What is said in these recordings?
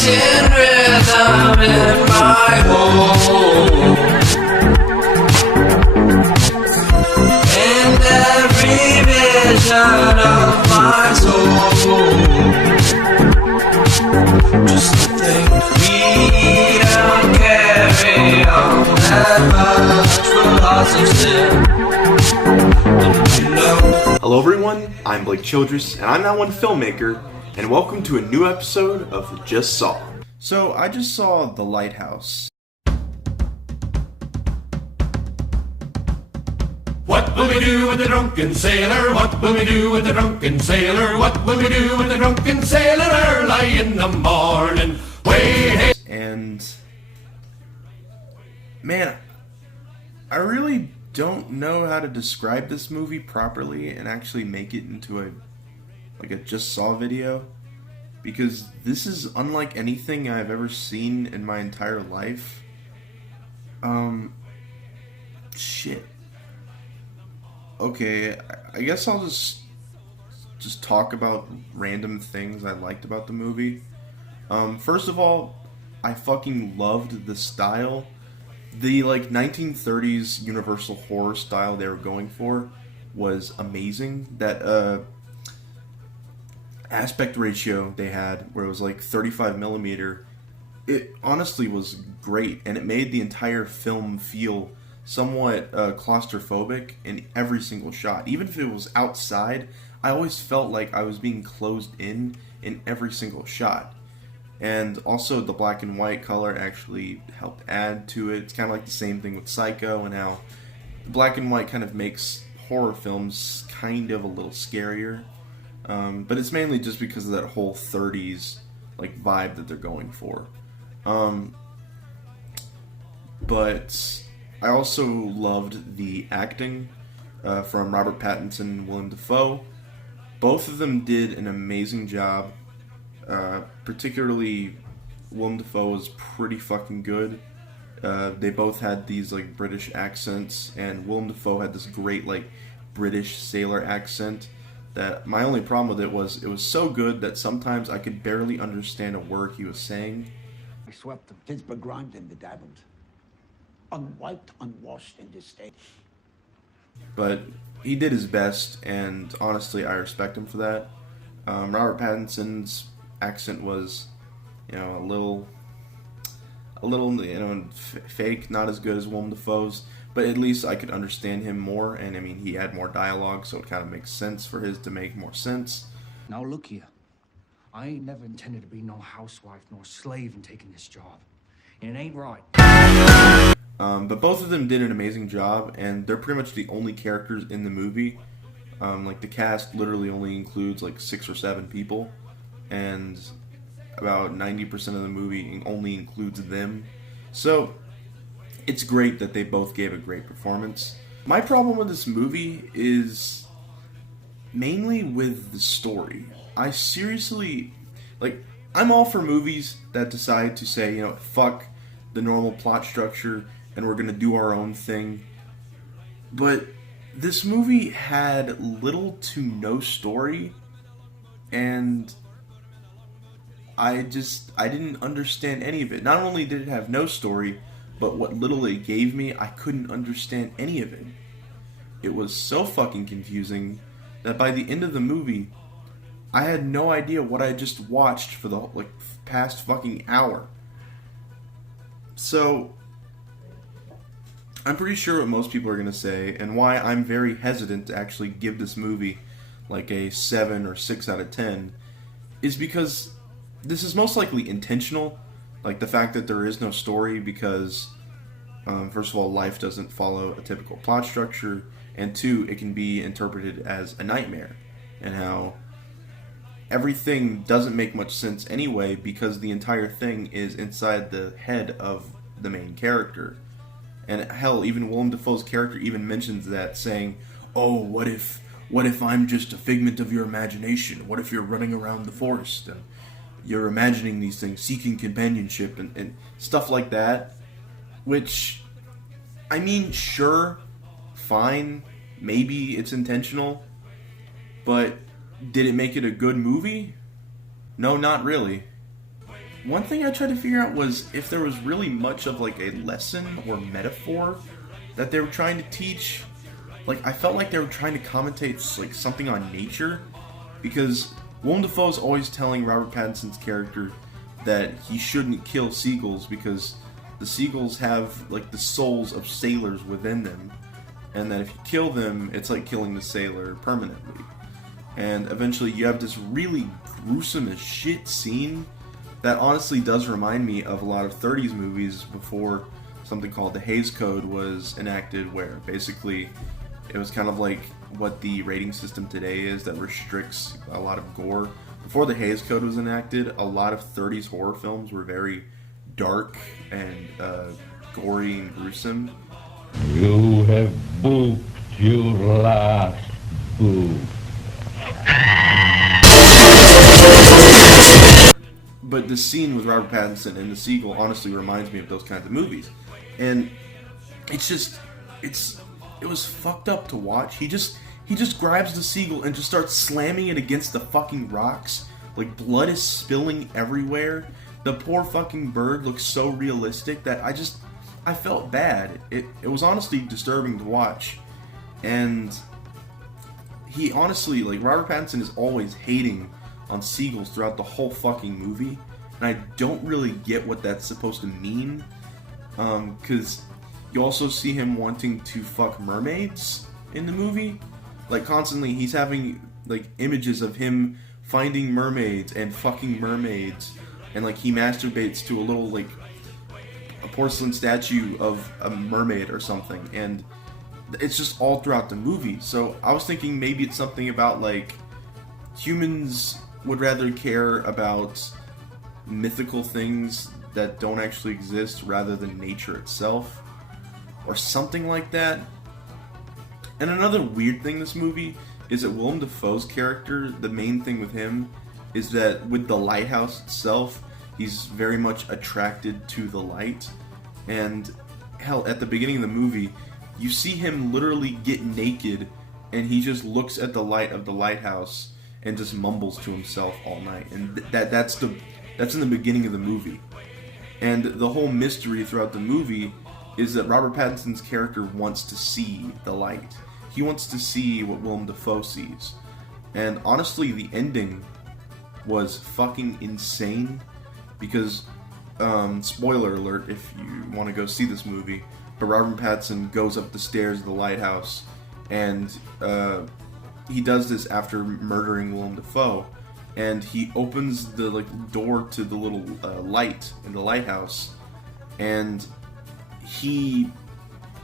Uniting rhythm in my home, and every vision of my soul. Just to think we don't carry on that much philosophy. You know. Hello everyone, I'm Blake Childress, and I'm That One Filmmaker, and welcome to a new episode of Just Saw. So, I just saw The Lighthouse. What will we do with the drunken sailor? What will we do with the drunken sailor? What will we do with the drunken sailor early in the morning? Way hey. And, man, I really don't know how to describe this movie properly and actually make it into a Just Saw video, because this is unlike anything I've ever seen in my entire life. Shit. Okay, I guess I'll just talk about random things I liked about the movie. First of all, I fucking loved the style. The 1930s Universal horror style they were going for was amazing. That aspect ratio they had, where it was 35mm, it honestly was great, and it made the entire film feel somewhat claustrophobic in every single shot. Even if it was outside, I always felt like I was being closed in every single shot. And also the black and white color actually helped add to it. It's kind of like the same thing with Psycho, and how the black and white kind of makes horror films kind of a little scarier. But it's mainly just because of that whole 30s vibe that they're going for. But I also loved the acting from Robert Pattinson and Willem Dafoe. Both of them did an amazing job. Particularly Willem Dafoe was pretty fucking good. They both had these British accents, and Willem Dafoe had this great British sailor accent. That my only problem with it was so good that sometimes I could barely understand a word he was saying. I swept them. Kids begrimed and bedabbled, unwiped, unwashed, and disdained. But he did his best, and honestly, I respect him for that. Robert Pattinson's accent was, a little, fake, not as good as Willem Dafoe's, but at least I could understand him more, and I mean, he had more dialogue, so it kind of makes sense for his to make more sense. Now look here, I ain't never intended to be no housewife nor slave in taking this job, and it ain't right. But both of them did an amazing job, and they're pretty much the only characters in the movie. The cast literally only includes 6 or 7 people, and about 90% of the movie only includes them. So it's great that they both gave a great performance. My problem with this movie is mainly with the story. I seriously, I'm all for movies that decide to say, fuck the normal plot structure and we're gonna do our own thing. But this movie had little to no story, and I didn't understand any of it. Not only did it have no story, but what little it gave me, I couldn't understand any of it. It was so fucking confusing that by the end of the movie, I had no idea what I just watched for the past fucking hour. So I'm pretty sure what most people are going to say, and why I'm very hesitant to actually give this movie a 7 or 6 out of 10, is because this is most likely intentional. The fact that there is no story, because first of all, life doesn't follow a typical plot structure, and 2, it can be interpreted as a nightmare, and how everything doesn't make much sense anyway, because the entire thing is inside the head of the main character. And hell, even Willem Dafoe's character even mentions that, saying, oh, what if what if I'm just a figment of your imagination? What if you're running around the forest and you're imagining these things, seeking companionship and stuff like that? Which, I mean, sure, fine, maybe it's intentional, but did it make it a good movie? No, not really. One thing I tried to figure out was if there was really much of like a lesson or metaphor that they were trying to teach. Like, I felt like they were trying to commentate like something on nature, because Willem Dafoe's always telling Robert Pattinson's character that he shouldn't kill seagulls because the seagulls have like the souls of sailors within them, and that if you kill them, it's like killing the sailor permanently. And eventually you have this really gruesome as shit scene that honestly does remind me of a lot of 30s movies before something called the Hays Code was enacted, where basically it was kind of like what the rating system today is that restricts a lot of gore. Before the Hays Code was enacted, a lot of 30s horror films were very dark and gory and gruesome. You have booked your last book. But the scene with Robert Pattinson and the seagull honestly reminds me of those kinds of movies. And it's just, it was fucked up to watch. He just grabs the seagull and just starts slamming it against the fucking rocks. Like, blood is spilling everywhere. The poor fucking bird looks so realistic that I felt bad. It was honestly disturbing to watch. And he honestly, like, Robert Pattinson is always hating on seagulls throughout the whole fucking movie. And I don't really get what that's supposed to mean. Because you also see him wanting to fuck mermaids in the movie. Like, constantly he's having like images of him finding mermaids and fucking mermaids, and like he masturbates to a little like a porcelain statue of a mermaid or something, and it's just all throughout the movie. So I was thinking maybe it's something about like humans would rather care about mythical things that don't actually exist rather than nature itself, or something like that. And another weird thing in this movie is that Willem Dafoe's character, the main thing with him is that with the lighthouse itself, he's very much attracted to the light. And hell, at the beginning of the movie, you see him literally get naked and he just looks at the light of the lighthouse and just mumbles to himself all night. And that's in the beginning of the movie. And the whole mystery throughout the movie is that Robert Pattinson's character wants to see the light. He wants to see what Willem Dafoe sees. And honestly, the ending was fucking insane. Because, spoiler alert if you want to go see this movie, but Robert Pattinson goes up the stairs of the lighthouse, and he does this after murdering Willem Dafoe, and he opens the door to the little light in the lighthouse, and he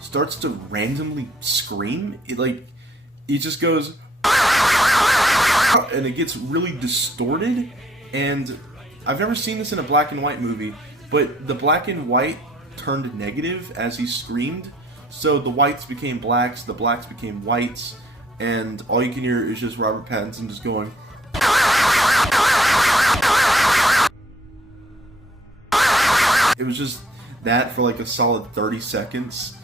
starts to randomly scream. He just goes, and it gets really distorted. And I've never seen this in a black and white movie, but the black and white turned negative as he screamed. So the whites became blacks, the blacks became whites, and all you can hear is just Robert Pattinson just going. It was just that for like a solid 30 seconds,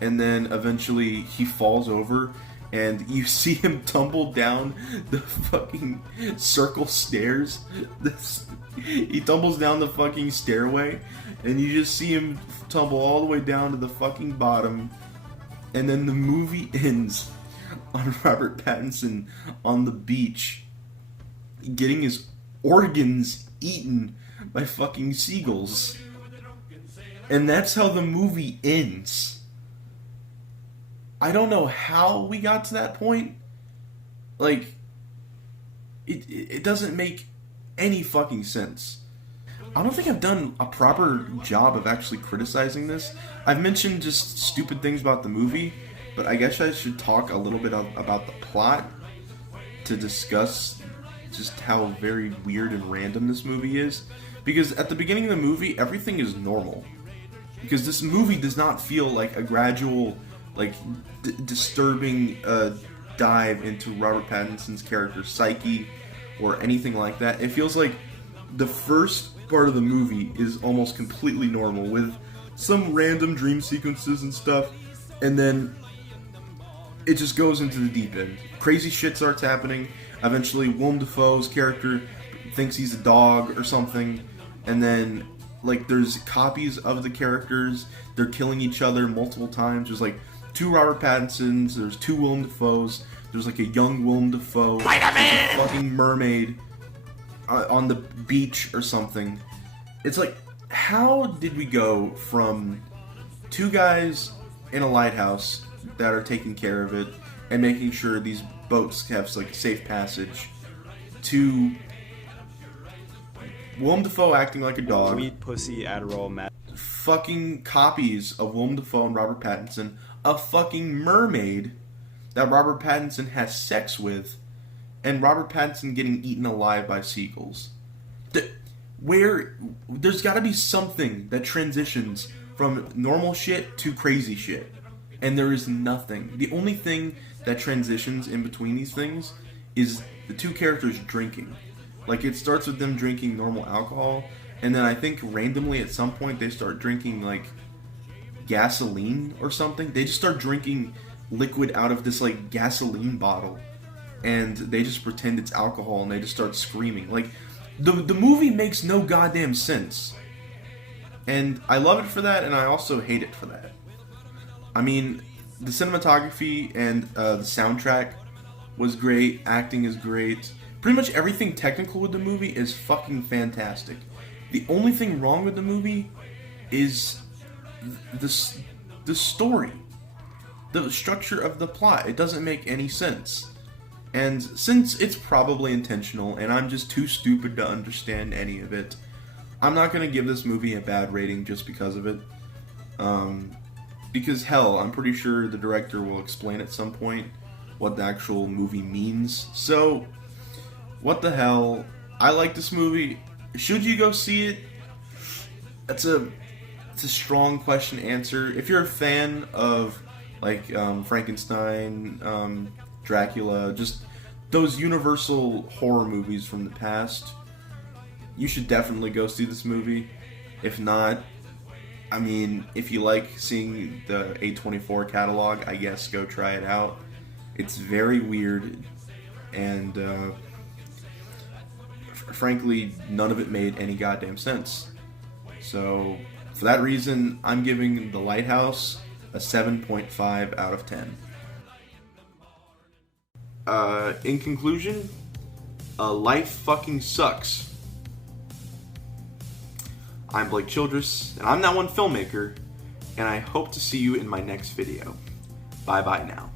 and then eventually he falls over and you see him tumble down the fucking circle stairs. He tumbles down the fucking stairway, and you just see him tumble all the way down to the fucking bottom, and then the movie ends on Robert Pattinson on the beach getting his organs eaten by fucking seagulls. And that's how the movie ends. I don't know how we got to that point. Like, it doesn't make any fucking sense. I don't think I've done a proper job of actually criticizing this. I've mentioned just stupid things about the movie, but I guess I should talk a little bit about the plot to discuss just how very weird and random this movie is. Because at the beginning of the movie, everything is normal. Because this movie does not feel like a gradual, like, disturbing dive into Robert Pattinson's character's psyche or anything like that. It feels like the first part of the movie is almost completely normal with some random dream sequences and stuff, and then it just goes into the deep end. Crazy shit starts happening. Eventually, Willem Dafoe's character thinks he's a dog or something, and then like there's copies of the characters. They're killing each other multiple times. There's like 2 Robert Pattinsons. There's 2 Willem Dafoes. There's like a young Willem Dafoe, a fucking mermaid on the beach or something. It's like, how did we go from 2 guys in a lighthouse that are taking care of it and making sure these boats have like safe passage to Willem Dafoe acting like a dog, Meat, pussy, Adderall, Matt. fucking copies of Willem Dafoe and Robert Pattinson, a fucking mermaid that Robert Pattinson has sex with, and Robert Pattinson getting eaten alive by seagulls. There's got to be something that transitions from normal shit to crazy shit, and there is nothing. The only thing that transitions in between these things is the 2 characters drinking. Like, it starts with them drinking normal alcohol, and then I think randomly at some point they start drinking like gasoline or something. They just start drinking liquid out of this like gasoline bottle, and they just pretend it's alcohol, and they just start screaming. Like, the movie makes no goddamn sense, and I love it for that, and I also hate it for that. I mean, the cinematography and the soundtrack was great. Acting is great. Pretty much everything technical with the movie is fucking fantastic. The only thing wrong with the movie is the story. The structure of the plot. It doesn't make any sense. And since it's probably intentional, and I'm just too stupid to understand any of it, I'm not going to give this movie a bad rating just because of it. Because hell, I'm pretty sure the director will explain at some point what the actual movie means. So, what the hell? I like this movie. Should you go see it? It's a strong question to answer. If you're a fan of like Frankenstein, Dracula, just those universal horror movies from the past, you should definitely go see this movie. If not, I mean, if you like seeing the A24 catalog, I guess go try it out. It's very weird, and frankly, none of it made any goddamn sense. So, for that reason, I'm giving The Lighthouse a 7.5 out of 10. In conclusion, life fucking sucks. I'm Blake Childress, and I'm that one filmmaker, and I hope to see you in my next video. Bye bye now.